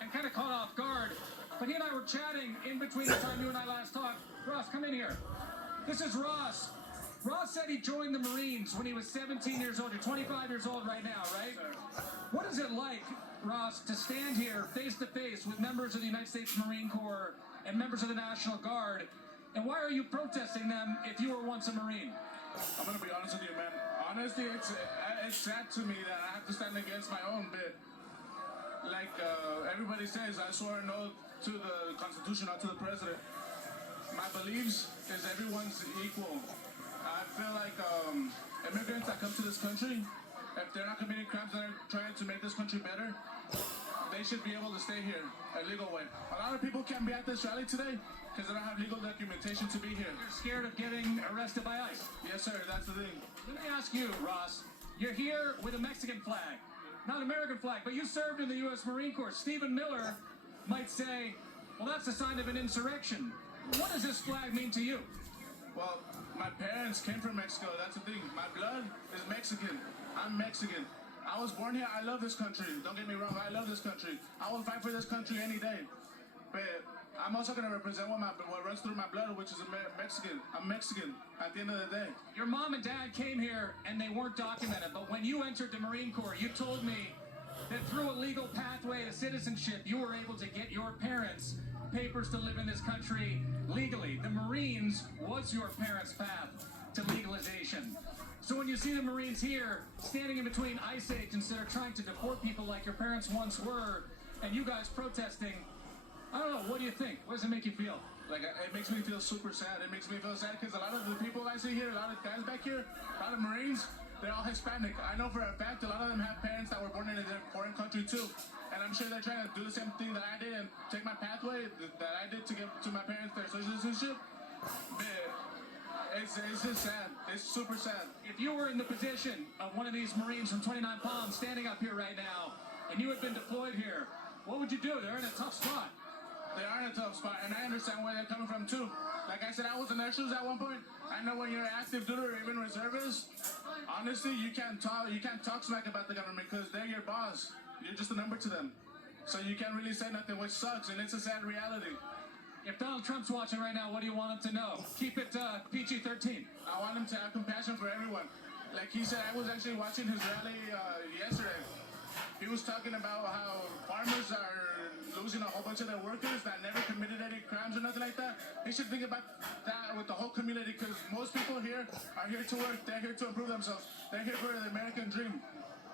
and kind of caught off guard. But he and I were chatting in between the time you and I last talked. Ross, come in here. This is Ross. Ross said he joined the Marines when he was 17 years old. You're 25 years old right now, right? What is it like, Ross, to stand here face to face with members of the United States Marine Corps and members of the National Guard? And why are you protesting them if you were once a Marine? I'm gonna be honest with you, man. Honestly, it's sad to me that I have to stand against my own bit. Like everybody says, I swore an oath to the Constitution, not to the President. My beliefs is everyone's equal. I feel like immigrants that come to this country, if they're not committing crimes that are trying to make this country better, they should be able to stay here a legal way. A lot of people can't be at this rally today because they don't have legal documentation to be here. You're scared of getting arrested by ICE. Yes, sir, that's the thing. Let me ask you, Ross. You're here with a Mexican flag, not an American flag, but you served in the U.S. Marine Corps. Stephen Miller might say, well, that's a sign of an insurrection. What does this flag mean to you? Well, my parents came from Mexico, that's the thing. My blood is Mexican. I'm Mexican. I was born here, I love this country. Don't get me wrong, I love this country. I will fight for this country any day. But I'm also going to represent what runs through my blood, which is Mexican. I'm Mexican at the end of the day. Your mom and dad came here and they weren't documented, but when you entered the Marine Corps, you told me that through a legal pathway to citizenship, you were able to get your parents papers to live in this country legally. The Marines was your parents' path to legalization. So when you see the Marines here standing in between ICE agents that are trying to deport people like your parents once were, and you guys protesting, I don't know, what do you think? What does it make you feel? Like, it makes me feel super sad. It makes me feel sad because a lot of the people I see here, a lot of guys back here, a lot of Marines, they're all Hispanic. I know for a fact a lot of them have parents that were born in a foreign country too. And I'm sure they're trying to do the same thing that I did and take my pathway that I did to get to my parents their citizenship. It's just sad. It's super sad. If you were in the position of one of these Marines from 29 Palms standing up here right now, and you had been deployed here, what would you do? They're in a tough spot. They are in a tough spot, and I understand where they're coming from too. Like I said, I was in their shoes at one point. I know when you're active duty or even reservist, honestly, you can't talk smack about the government because they're your boss. You're just a number to them. So you can't really say nothing, which sucks, and it's a sad reality. If Donald Trump's watching right now, what do you want him to know? Keep it PG-13. I want him to have compassion for everyone. Like he said, I was actually watching his rally yesterday. He was talking about how farmers are losing a whole bunch of their workers that never committed any crimes or nothing like that. He should think about that with the whole community because most people here are here to work. They're here to improve themselves. They're here for the American dream.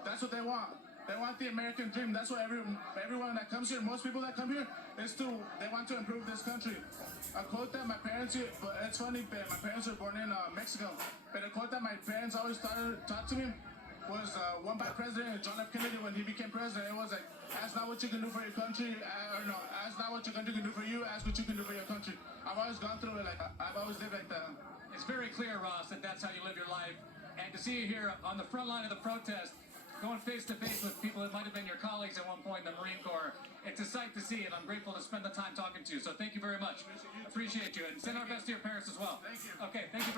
That's what they want. They want the American dream. That's what everyone that comes here, most people that come here, they want to improve this country. A quote that my parents, but it's funny, but my parents were born in Mexico. But a quote that my parents always taught to me was one by President John F. Kennedy when he became president. It was like, ask not what you can do for your country, ask not what your country can do for you, ask what you can do for your country. I've always gone through it, like, I've always lived like that. It's very clear, Ross, that that's how you live your life. And to see you here on the front line of the protest, going face to face with people that might have been your colleagues at one point in the Marine Corps, it's a sight to see, and I'm grateful to spend the time talking to you. So thank you very much. Appreciate you, and send our best to your parents as well. Thank you. Okay, thank you.